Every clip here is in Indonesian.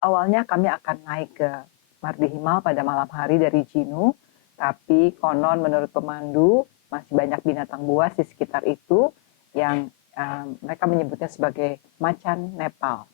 Awalnya kami akan naik ke Mardi Himal pada malam hari dari Jinu, tapi konon menurut pemandu masih banyak binatang buas di sekitar itu yang mereka menyebutnya sebagai macan Nepal.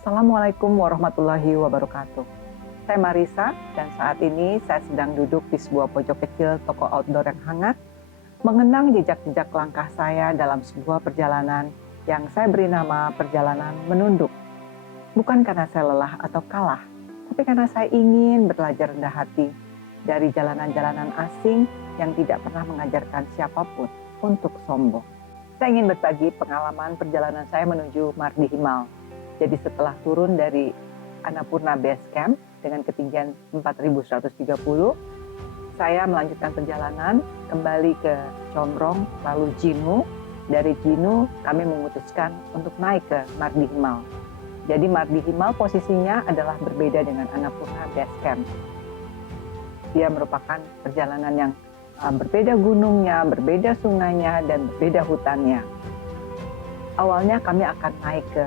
Assalamualaikum warahmatullahi wabarakatuh. Saya Marisa dan saat ini saya sedang duduk di sebuah pojok kecil toko outdoor yang hangat, mengenang jejak-jejak langkah saya dalam sebuah perjalanan yang saya beri nama perjalanan menunduk. Bukan karena saya lelah atau kalah, tapi karena saya ingin belajar rendah hati dari jalanan-jalanan asing yang tidak pernah mengajarkan siapapun untuk sombong. Saya ingin berbagi pengalaman perjalanan saya menuju Mardi Himal. Jadi setelah turun dari Annapurna Base Camp dengan ketinggian 4.130, saya melanjutkan perjalanan kembali ke Chomrong lalu Jinu. Dari Jinu kami memutuskan untuk naik ke Mardi Himal. Jadi Mardi Himal posisinya adalah berbeda dengan Annapurna Base Camp. Dia merupakan perjalanan yang berbeda gunungnya, berbeda sungainya, dan berbeda hutannya. Awalnya kami akan naik ke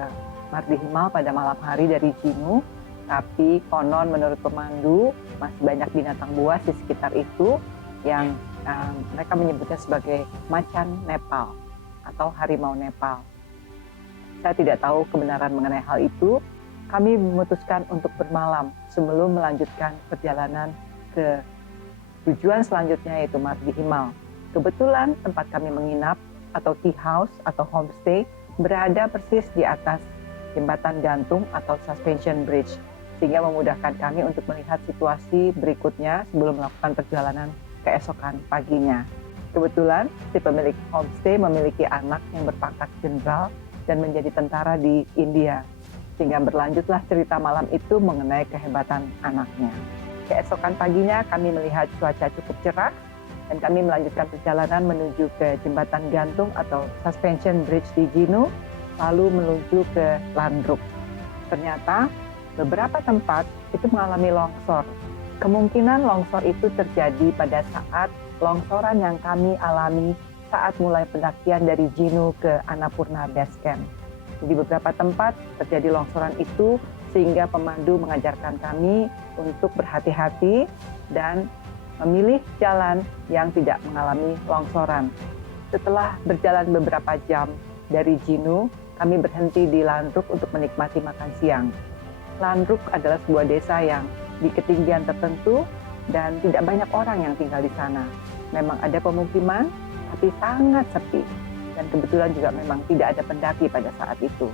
Mardi Himal pada malam hari dari Jinu, tapi konon menurut pemandu masih banyak binatang buas di sekitar itu yang mereka menyebutnya sebagai macan Nepal atau harimau Nepal. Saya tidak tahu kebenaran mengenai hal itu. Kami memutuskan untuk bermalam sebelum melanjutkan perjalanan ke tujuan selanjutnya yaitu Mardi Himal. Kebetulan tempat kami menginap atau tea house atau homestay berada persis di atas jembatan gantung atau suspension bridge, sehingga memudahkan kami untuk melihat situasi berikutnya sebelum melakukan perjalanan keesokan paginya. Kebetulan si pemilik homestay memiliki anak yang berpangkat jenderal dan menjadi tentara di India, sehingga berlanjutlah cerita malam itu mengenai kehebatan anaknya. Keesokan paginya kami melihat cuaca cukup cerah dan kami melanjutkan perjalanan menuju ke jembatan gantung atau suspension bridge di Jinu, lalu menuju ke Landruk. Ternyata beberapa tempat itu mengalami longsor. Kemungkinan longsor itu terjadi pada saat longsoran yang kami alami saat mulai pendakian dari Jinu ke Annapurna Base Camp. Jadi beberapa tempat terjadi longsoran itu sehingga pemandu mengajarkan kami untuk berhati-hati dan memilih jalan yang tidak mengalami longsoran. Setelah berjalan beberapa jam dari Jinu, kami berhenti di Landruk untuk menikmati makan siang. Landruk adalah sebuah desa yang di ketinggian tertentu dan tidak banyak orang yang tinggal di sana. Memang ada pemukiman, tapi sangat sepi. Dan kebetulan juga memang tidak ada pendaki pada saat itu.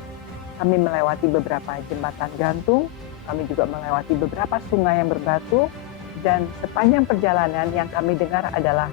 Kami melewati beberapa jembatan gantung, kami juga melewati beberapa sungai yang berbatu, dan sepanjang perjalanan yang kami dengar adalah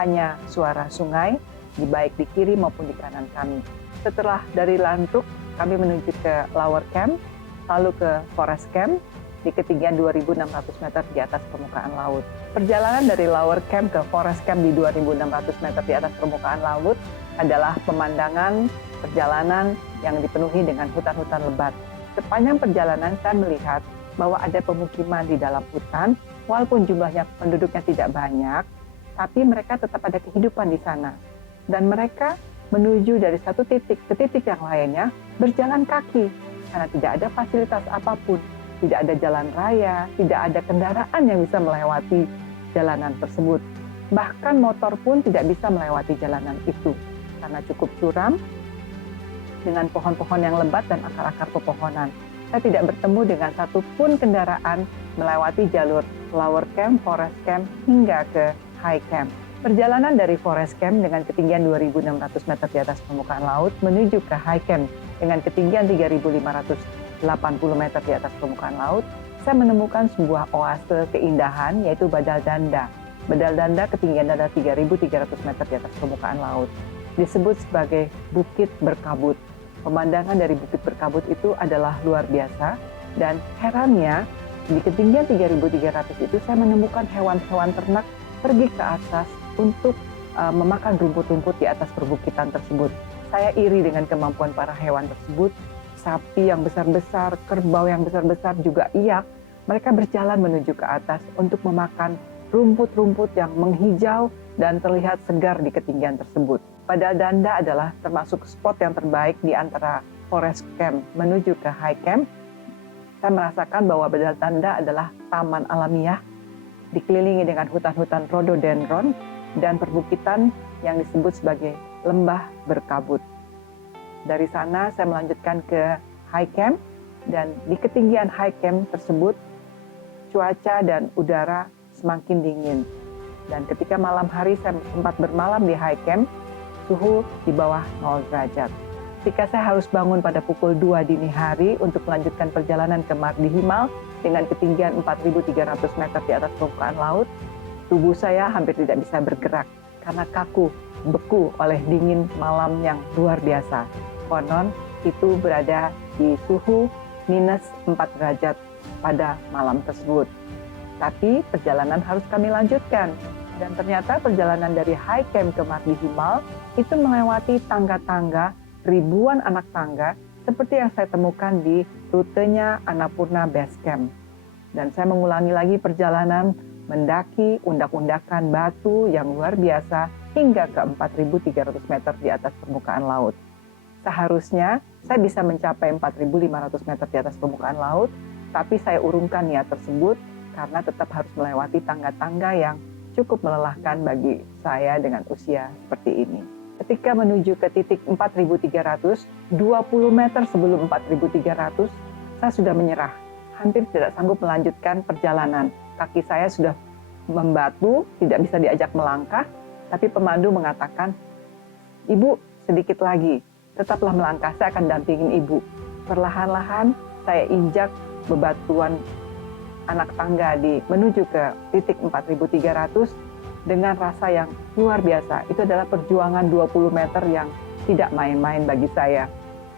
hanya suara sungai, baik di kiri maupun di kanan kami. Setelah dari Landruk, kami menuju ke Lower Camp, lalu ke Forest Camp di ketinggian 2.600 meter di atas permukaan laut. Perjalanan dari Lower Camp ke Forest Camp di 2.600 meter di atas permukaan laut adalah pemandangan perjalanan yang dipenuhi dengan hutan-hutan lebat. Sepanjang perjalanan saya melihat bahwa ada pemukiman di dalam hutan, walaupun jumlahnya penduduknya tidak banyak, tapi mereka tetap ada kehidupan di sana. Dan mereka menuju dari satu titik ke titik yang lainnya berjalan kaki karena tidak ada fasilitas apapun, tidak ada jalan raya, tidak ada kendaraan yang bisa melewati jalanan tersebut. Bahkan motor pun tidak bisa melewati jalanan itu karena cukup curam dengan pohon-pohon yang lebat dan akar-akar pepohonan. Saya tidak bertemu dengan satupun kendaraan melewati jalur Lower Camp, Forest Camp hingga ke High Camp. Perjalanan dari Forest Camp dengan ketinggian 2.600 meter di atas permukaan laut menuju ke High Camp dengan ketinggian 3.580 meter di atas permukaan laut, saya menemukan sebuah oase keindahan yaitu Badal Danda. Badal Danda ketinggian adalah 3.300 meter di atas permukaan laut. Disebut sebagai Bukit Berkabut. Pemandangan dari Bukit Berkabut itu adalah luar biasa, dan herannya di ketinggian 3.300 itu saya menemukan hewan-hewan ternak pergi ke atas untuk memakan rumput-rumput di atas perbukitan tersebut. Saya iri dengan kemampuan para hewan tersebut. Sapi yang besar-besar, kerbau yang besar-besar, juga iyak. Mereka berjalan menuju ke atas untuk memakan rumput-rumput yang menghijau dan terlihat segar di ketinggian tersebut. Badal Danda adalah termasuk spot yang terbaik di antara forest camp menuju ke high camp. Saya merasakan bahwa Badal Danda adalah taman alamiah, dikelilingi dengan hutan-hutan rhododendron dan perbukitan yang disebut sebagai lembah berkabut. Dari sana saya melanjutkan ke high camp, dan di ketinggian high camp tersebut cuaca dan udara semakin dingin. Dan ketika malam hari saya sempat bermalam di high camp, suhu di bawah 0 derajat. Ketika saya harus bangun pada pukul 2 dini hari untuk melanjutkan perjalanan ke Mardi Himal dengan ketinggian 4.300 meter di atas permukaan laut, tubuh saya hampir tidak bisa bergerak karena kaku, beku oleh dingin malam yang luar biasa. Konon itu berada di suhu minus 4 derajat pada malam tersebut. Tapi perjalanan harus kami lanjutkan. Dan ternyata perjalanan dari high camp ke Mardi Himal itu melewati tangga-tangga, ribuan anak tangga, seperti yang saya temukan di rutenya Annapurna Base Camp. Dan saya mengulangi lagi perjalanan mendaki undak-undakan batu yang luar biasa hingga ke 4.300 meter di atas permukaan laut. Seharusnya saya bisa mencapai 4.500 meter di atas permukaan laut, tapi saya urungkan niat tersebut karena tetap harus melewati tangga-tangga yang cukup melelahkan bagi saya dengan usia seperti ini. Ketika menuju ke titik 4.300, 20 meter sebelum 4.300, saya sudah menyerah. Hampir tidak sanggup melanjutkan perjalanan. Kaki saya sudah membatu, tidak bisa diajak melangkah, tapi pemandu mengatakan, "Ibu, sedikit lagi, tetaplah melangkah, saya akan dampingin ibu." Perlahan-lahan saya injak bebatuan anak tangga menuju ke titik 4.300 dengan rasa yang luar biasa. Itu adalah perjuangan 20 meter yang tidak main-main bagi saya.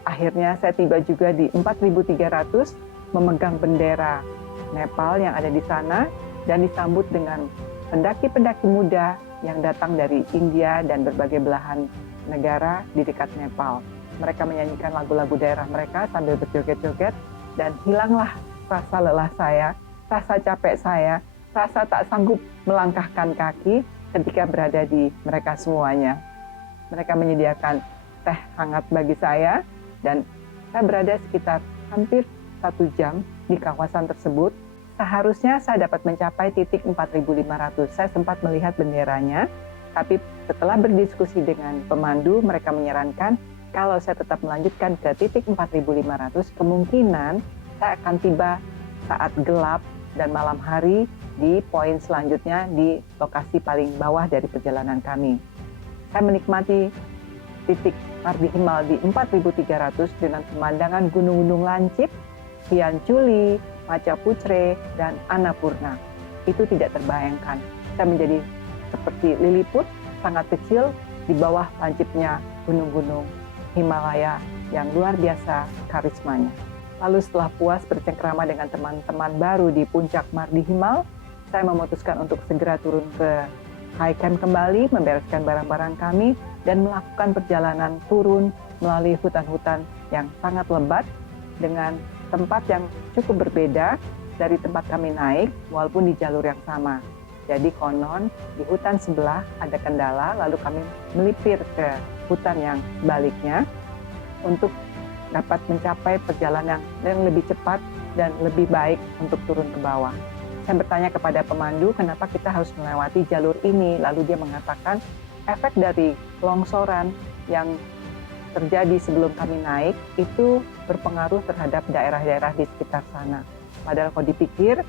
Akhirnya saya tiba juga di 4.300 memegang bendera Nepal yang ada di sana dan disambut dengan pendaki-pendaki muda yang datang dari India dan berbagai belahan negara di dekat Nepal. Mereka menyanyikan lagu-lagu daerah mereka sambil berjoget-joget, dan hilanglah rasa lelah saya, rasa capek saya, rasa tak sanggup melangkahkan kaki ketika berada di mereka semuanya. Mereka menyediakan teh hangat bagi saya, dan saya berada sekitar hampir 1 jam di kawasan tersebut. Seharusnya saya dapat mencapai titik 4.500. Saya sempat melihat benderanya, tapi setelah berdiskusi dengan pemandu, mereka menyarankan kalau saya tetap melanjutkan ke titik 4.500, kemungkinan saya akan tiba saat gelap dan malam hari di poin selanjutnya di lokasi paling bawah dari perjalanan kami. Saya menikmati titik Mardi Himal di 4.300 dengan pemandangan gunung-gunung lancip, Hian Chuli, Machapuchre, dan Annapurna. Itu tidak terbayangkan. Saya menjadi seperti liliput sangat kecil di bawah lancipnya gunung-gunung Himalaya yang luar biasa karismanya. Lalu setelah puas bercengkrama dengan teman-teman baru di puncak Mardi Himal, saya memutuskan untuk segera turun ke high camp kembali, membereskan barang-barang kami, dan melakukan perjalanan turun melalui hutan-hutan yang sangat lebat dengan tempat yang cukup berbeda dari tempat kami naik, walaupun di jalur yang sama. Jadi konon di hutan sebelah ada kendala, lalu kami melipir ke hutan yang sebaliknya untuk dapat mencapai perjalanan yang lebih cepat dan lebih baik untuk turun ke bawah. Saya bertanya kepada pemandu kenapa kita harus melewati jalur ini, lalu dia mengatakan efek dari longsoran yang terjadi sebelum kami naik itu berpengaruh terhadap daerah-daerah di sekitar sana. Padahal kalau dipikir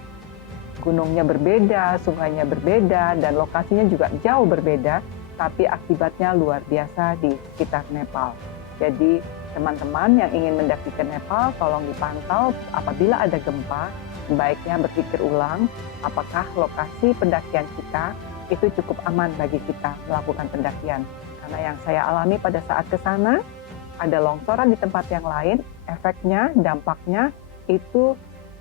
gunungnya berbeda, sungainya berbeda, dan lokasinya juga jauh berbeda, tapi akibatnya luar biasa di sekitar Nepal. Jadi Teman-teman yang ingin mendaki ke Nepal, tolong dipantau apabila ada gempa, sebaiknya berpikir ulang apakah lokasi pendakian kita itu cukup aman bagi kita melakukan pendakian. Karena yang saya alami pada saat ke sana, ada longsoran di tempat yang lain, efeknya, dampaknya itu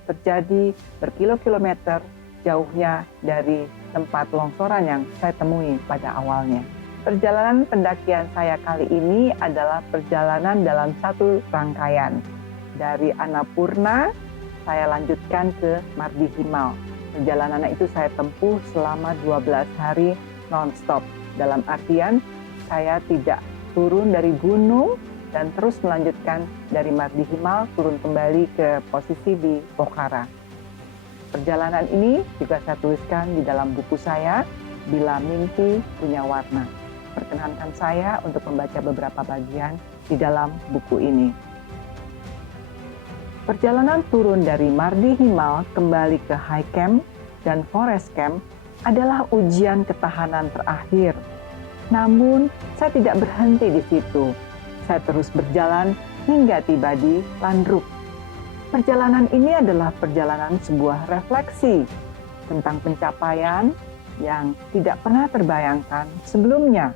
terjadi berkilo-kilometer jauhnya dari tempat longsoran yang saya temui pada awalnya. Perjalanan pendakian saya kali ini adalah perjalanan dalam satu rangkaian. Dari Annapurna, saya lanjutkan ke Mardi Himal. Perjalanan itu saya tempuh selama 12 hari non-stop. Dalam artian, saya tidak turun dari gunung dan terus melanjutkan dari Mardi Himal turun kembali ke posisi di Pokhara. Perjalanan ini juga saya tuliskan di dalam buku saya, Bila Mimpi Punya Warna. Perkenankan saya untuk membaca beberapa bagian di dalam buku ini. Perjalanan turun dari Mardi Himal kembali ke High Camp dan Forest Camp adalah ujian ketahanan terakhir. Namun, saya tidak berhenti di situ. Saya terus berjalan hingga tiba di Landruk. Perjalanan ini adalah perjalanan sebuah refleksi tentang pencapaian yang tidak pernah terbayangkan sebelumnya.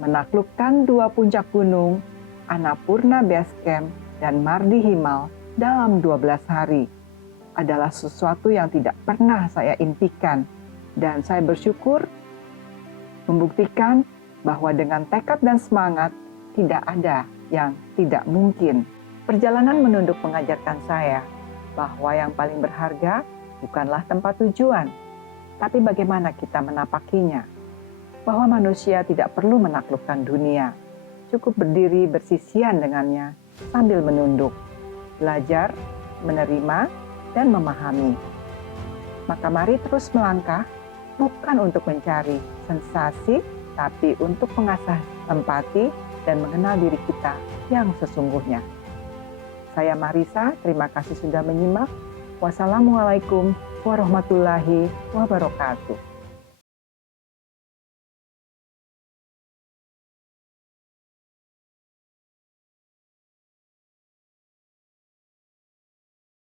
Menaklukkan 2 puncak gunung, Annapurna Base Camp dan Mardi Himal dalam 12 hari adalah sesuatu yang tidak pernah saya impikan, dan saya bersyukur membuktikan bahwa dengan tekad dan semangat tidak ada yang tidak mungkin. Perjalanan menunduk mengajarkan saya bahwa yang paling berharga bukanlah tempat tujuan, tapi bagaimana kita menapakinya. Bahwa manusia tidak perlu menaklukkan dunia, cukup berdiri bersisian dengannya sambil menunduk, belajar, menerima, dan memahami. Maka mari terus melangkah, bukan untuk mencari sensasi, tapi untuk mengasah empati dan mengenal diri kita yang sesungguhnya. Saya Marisa, terima kasih sudah menyimak. Wassalamualaikum warahmatullahi wabarakatuh.